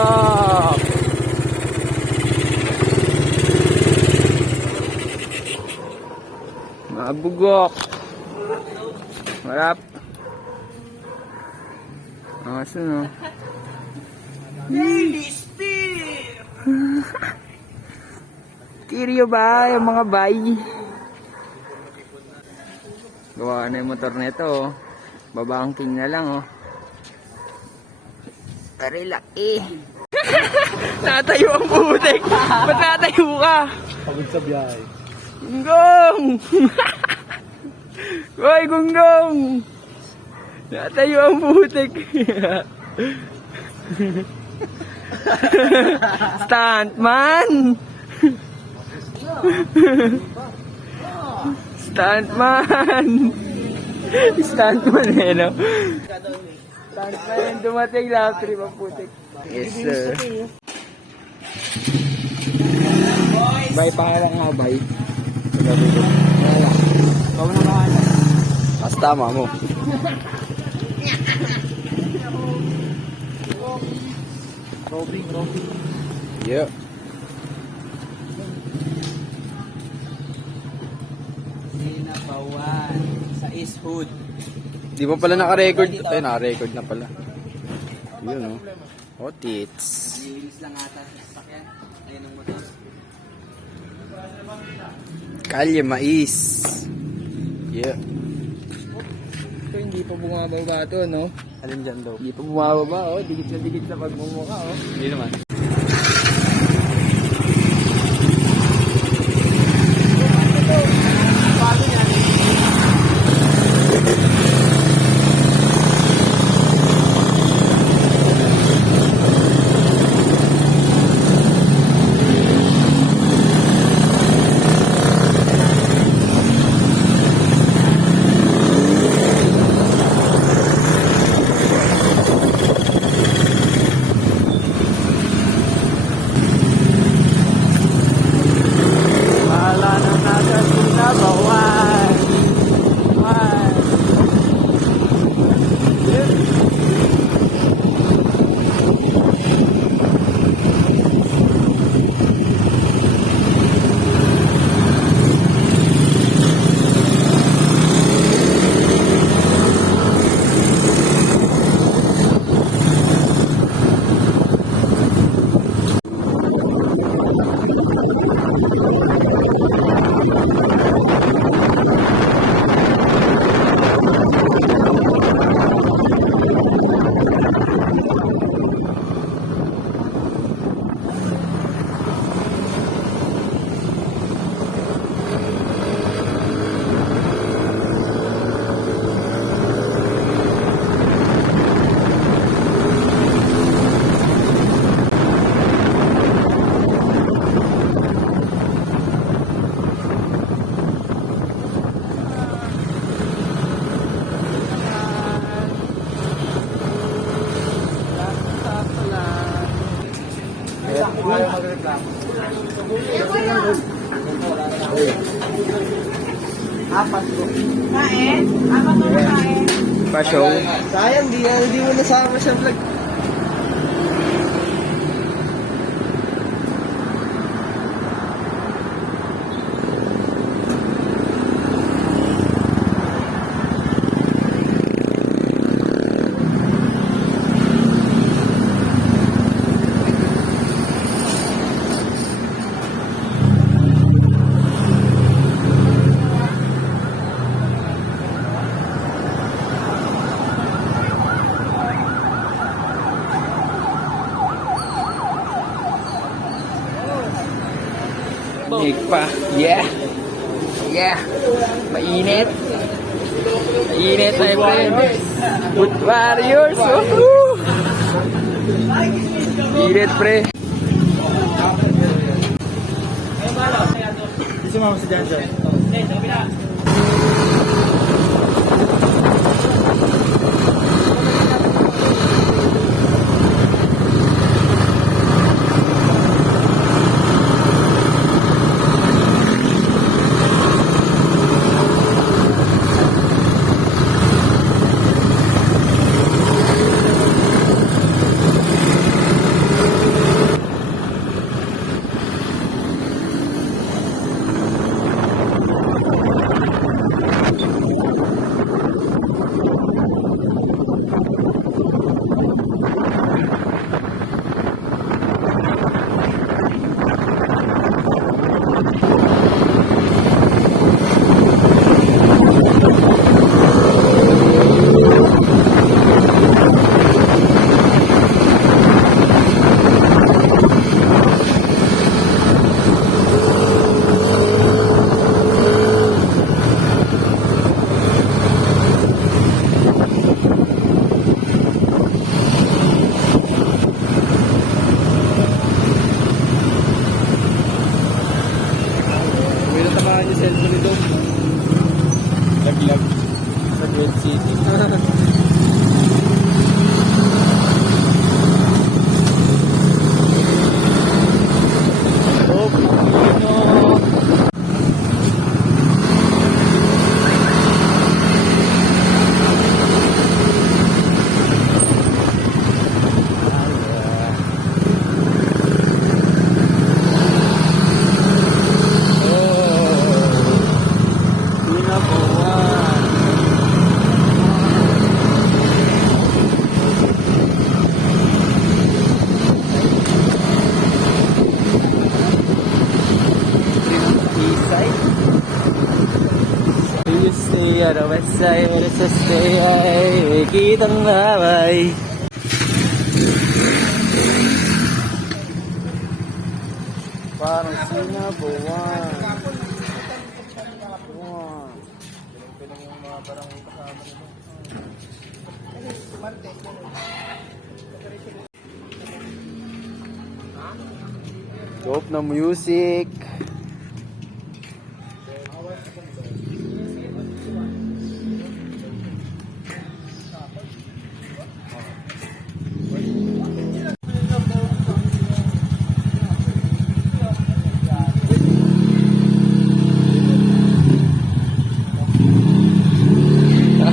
bugok. Mga bugok. Marap. Aso no. Kiryo ba yung mga bay? Gawa na yung motor nito oh. Babangking na lang oh. Pare laki. Natayo ang putik. Ba't natayo ka? Pagod sa biyahe. Gunggong! Hoy, Gunggong! Natayo ang putik. Stuntman! Stuntman! Stuntman eh, no? Stuntman dumating lang, trip ang putik. Yes, sir. Bay, pangalan nga, bay. Ikaw na pangalan. Mas tama mo. Robing. Yeah. Sinabawan. Saiz hood. Di mo pala naka-record? Ay, naka-record na pala. Yun, oh. Oh, tits. Nililis lang ata sa sasakyan. Ayun ang motor. Kalye mais. Yeah. Ito hindi pa bumababa ito, no? Alin dyan daw? Hindi pa bumababa, oh. Digit na digit sa pagmumukha, oh. Hindi naman. Apat ko. Kain? Apat mo kain? Pa-show. Sayang, di mo nasama sa vlog. Hig pa. Yeah. Yeah. Mainit. Mainit, my friend. Good warriors. Woohoo! Mainit, pre. Di sumama si Janjan. West side, where it's a stay, ay, kitang naway. Parang sinabuan. Pilang yung mga parang kasama nito. Dope na music.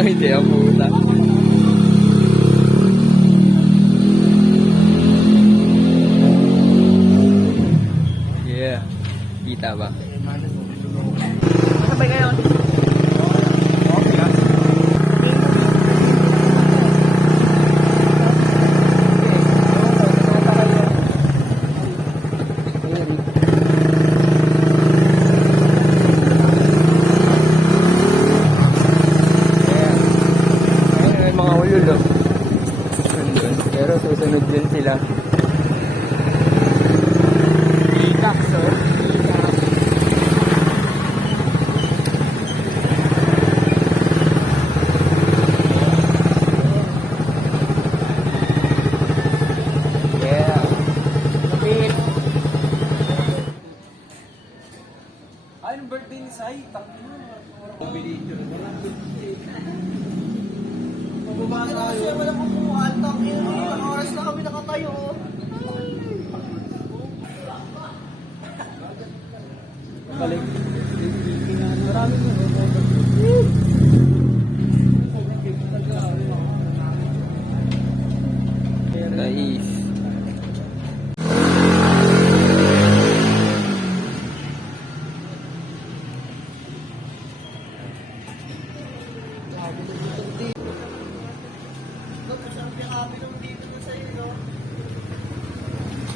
Hindi ako puta. Yeah. Kita ba? Sabay kayo. Pero susunod din sila. Itak, so. Yeah. Kapit. Ay, yung birthday ni Sai. Tangina. Mababa na tayo. Kasi wala pong kumuhaan. Tangina. Ilang oras na kami nakatayo. Balik. Marami mo. Saiz.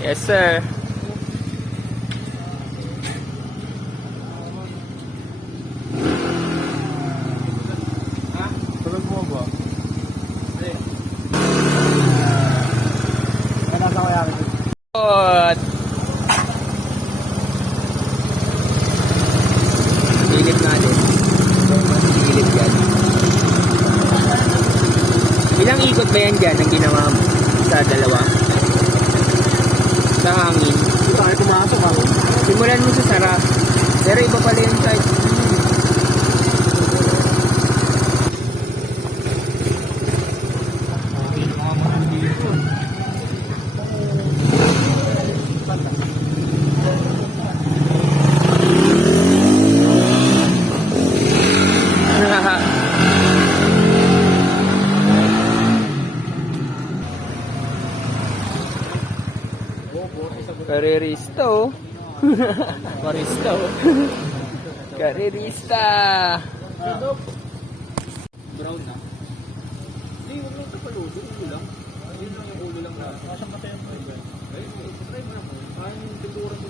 Yes, sir. Tulog mo ba? Hindi. Nasa ko yan. At silip natin. Silip yan. Ilang ikot ba yan dyan ang ginawa mo sa dalawa? Sa hangin. Ito ay pumasok ako. Simulan mo sa sara. Pero iba pala yung side. Kareristo. Maristo. Karerista. Brown na. Hindi, huwag lang ito paludo. Ulo lang. Hindi lang yung ulo lang na. Kasang patay ang mga. Ayun, try mo na po. Kaya yung pintura mo.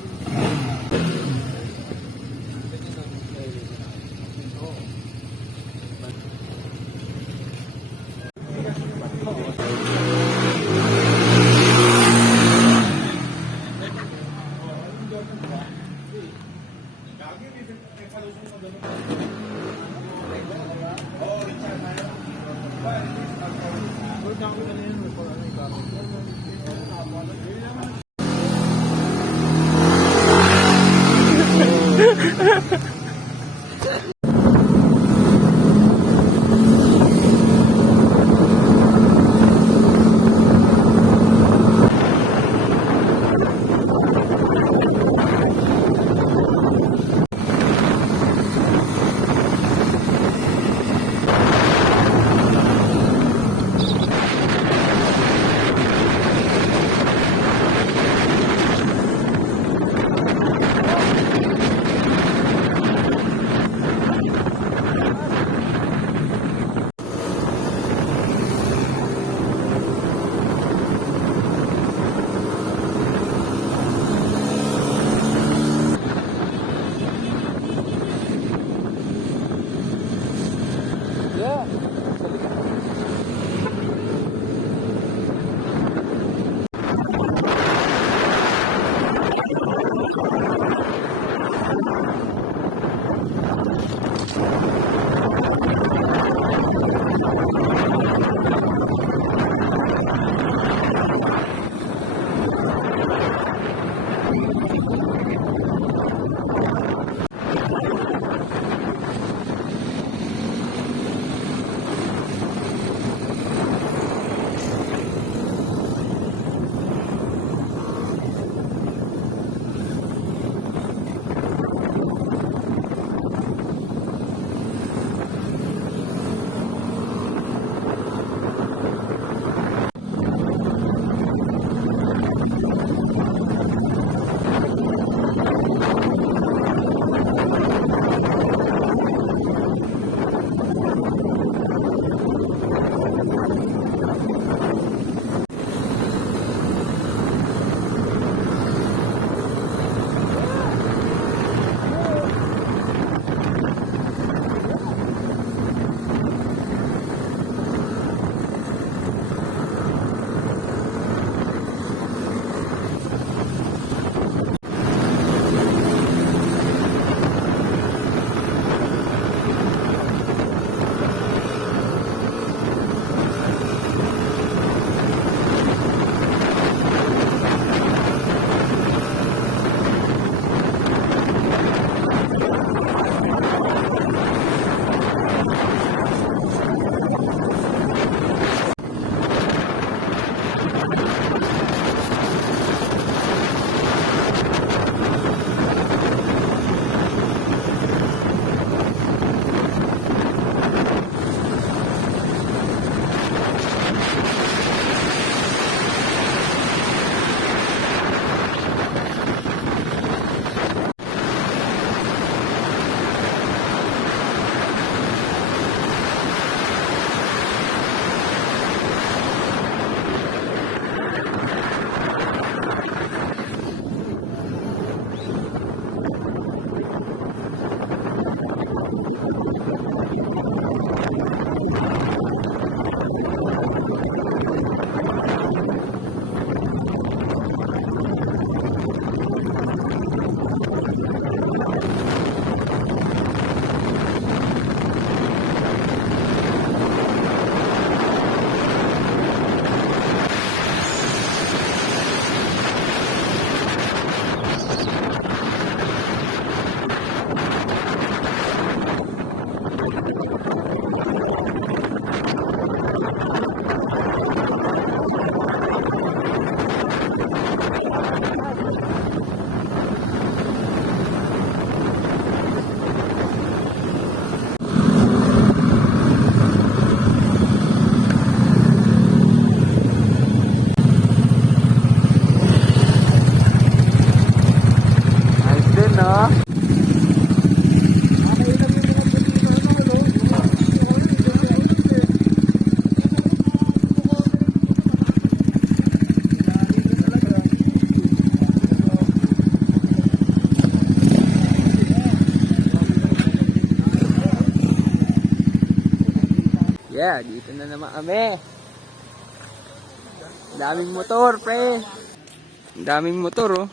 Yeah, dito na naman kami. Daming motor, pre. Daming motor, oh.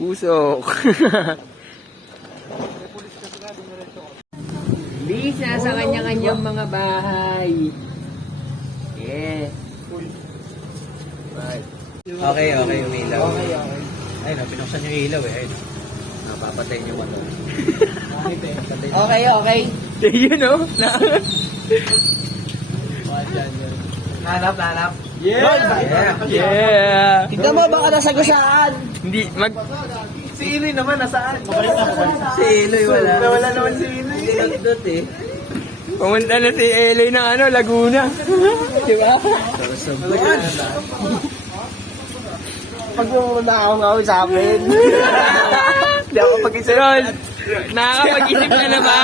Usok. Bisa sa kanya-kanyang mga bahay. Yeah. Okay, umilaw. Okay. Ayun, pinuksan yung ilaw eh. Ayun. Napapatay yung motor. Okay. Yun, oh. Nanap. Yeah. Tignan mo, baka nasa gusaan. Hindi, Si Iloy naman, nasaan? Si Iloy, wala. Wala naman si Iloy. Nagdot eh. pumunta na si Eloy ng Laguna. Di ba? Pag pumunta ako sa amin. Hindi ako pag-isip. Rol, nakakapag-isip ka na ba?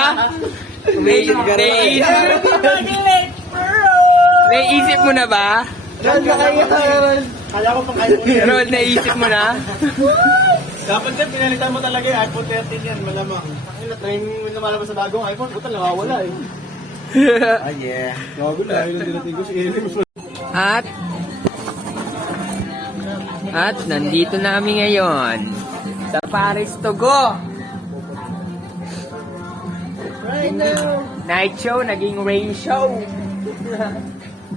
Naisip mo na ba? Kala ko pang kayo. Rol, naisip mo na? Dapat din, pinalitan mo talaga yung iPhone 13 yan, malamang. Ay, na-try mo lumalabas sa bagong iPhone, puta, nawawala eh. Ah, yeah. Gago na, ayun ang dinating ko si Elim. At nandito na kami ngayon sa Paris to go. Right now. Night show, naging rain show.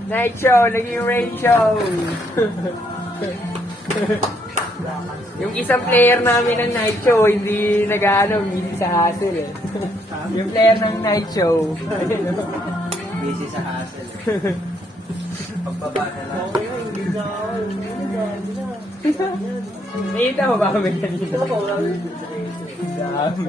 Night show, naging rain show. Yung isang player namin ng night show, hindi busy sa hustle eh. Yung player ng night show, Busy sa hassle. Pagbaba na lang. nakita mo ba kami kanina? Dami.